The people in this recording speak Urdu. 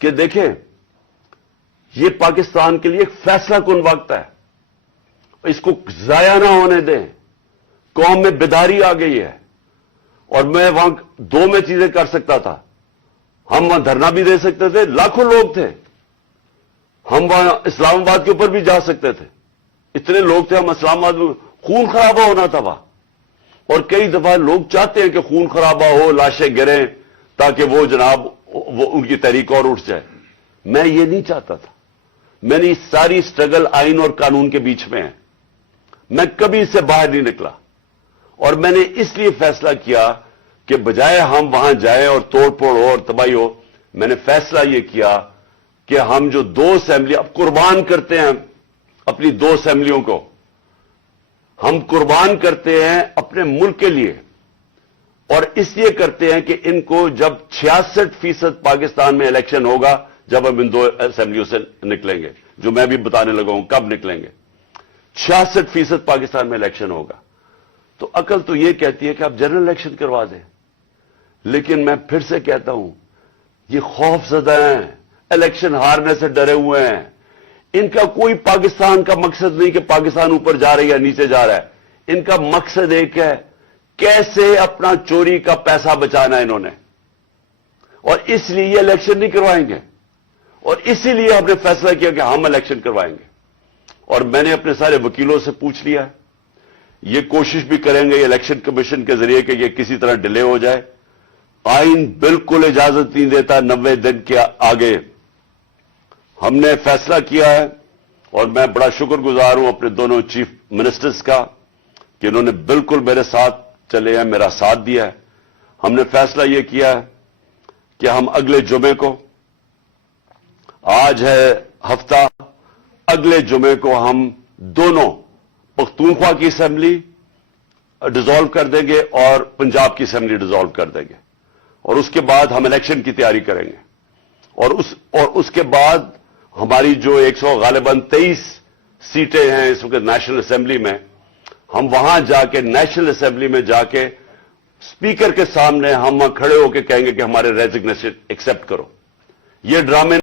کہ دیکھیں یہ پاکستان کے لیے ایک فیصلہ کن وقت ہے، اس کو ضائع نہ ہونے دیں. قوم میں بیداری آ گئی ہے، اور میں وہاں دو میں چیزیں کر سکتا تھا. ہم وہاں دھرنا بھی دے سکتے تھے، لاکھوں لوگ تھے. ہم وہاں اسلام آباد کے اوپر بھی جا سکتے تھے، اتنے لوگ تھے. ہم اسلام آباد میں خون خرابہ ہونا تھا وہاں، اور کئی دفعہ لوگ چاہتے ہیں کہ خون خرابہ ہو، لاشیں گریں، تاکہ وہ جناب وہ ان کی تحریک اور اٹھ جائے. میں یہ نہیں چاہتا تھا. میں نے ساری اسٹرگل آئین اور قانون کے بیچ میں ہے. میں کبھی اس سے باہر نہیں نکلا، اور میں نے اس لیے فیصلہ کیا کہ بجائے ہم وہاں جائیں اور توڑ پھوڑ ہو اور تباہی ہو، میں نے فیصلہ یہ کیا کہ ہم جو دو اسمبلی اب قربان کرتے ہیں اپنی دو اسمبلیوں کو، ہم قربان کرتے ہیں اپنے ملک کے لیے، اور اس لیے کرتے ہیں کہ ان کو جب 66% پاکستان میں الیکشن ہوگا، جب ہم ان دو اسمبلیوں سے نکلیں گے، جو میں بھی بتانے لگا ہوں کب نکلیں گے. 66% پاکستان میں الیکشن ہوگا. تو عقل تو یہ کہتی ہے کہ آپ جنرل الیکشن کروا دیں، لیکن میں پھر سے کہتا ہوں یہ خوف زدہ ہیں، الیکشن ہارنے سے ڈرے ہوئے ہیں. ان کا کوئی پاکستان کا مقصد نہیں کہ پاکستان اوپر جا رہا ہے یا نیچے جا رہا ہے. ان کا مقصد ایک ہے، کیسے اپنا چوری کا پیسہ بچانا ہے انہوں نے، اور اس لیے یہ الیکشن نہیں کروائیں گے. اور اسی لیے ہم نے فیصلہ کیا کہ ہم الیکشن کروائیں گے. اور میں نے اپنے سارے وکیلوں سے پوچھ لیا ہے، یہ کوشش بھی کریں گے الیکشن کمیشن کے ذریعے کہ یہ کسی طرح ڈیلے ہو جائے. آئین بالکل اجازت نہیں دیتا 90 دن کے آگے. ہم نے فیصلہ کیا ہے، اور میں بڑا شکر گزار ہوں اپنے دونوں چیف منسٹرز کا کہ انہوں نے بالکل میرے ساتھ چلے ہیں، میرا ساتھ دیا ہے. ہم نے فیصلہ یہ کیا ہے کہ ہم اگلے جمعے کو، آج ہے ہفتہ، اگلے جمعے کو ہم دونوں پختونخوا کی اسمبلی ڈیزالو کر دیں گے اور پنجاب کی اسمبلی ڈیزالو کر دیں گے. اور اس کے بعد ہم الیکشن کی تیاری کریں گے. اور اس کے بعد ہماری جو 100 غالباً 23 سیٹیں ہیں اس وقت نیشنل اسمبلی میں، ہم وہاں جا کے نیشنل اسمبلی میں جا کے اسپیکر کے سامنے ہم وہاں کھڑے ہو کے کہیں گے کہ ہمارے ریزگنیشن ایکسپٹ کرو. یہ ڈرامے